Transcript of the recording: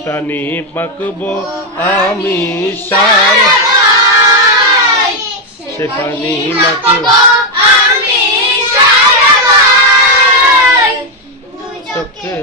সে পানি মাখবো আমি সে পানি মাখবো আমি চোখে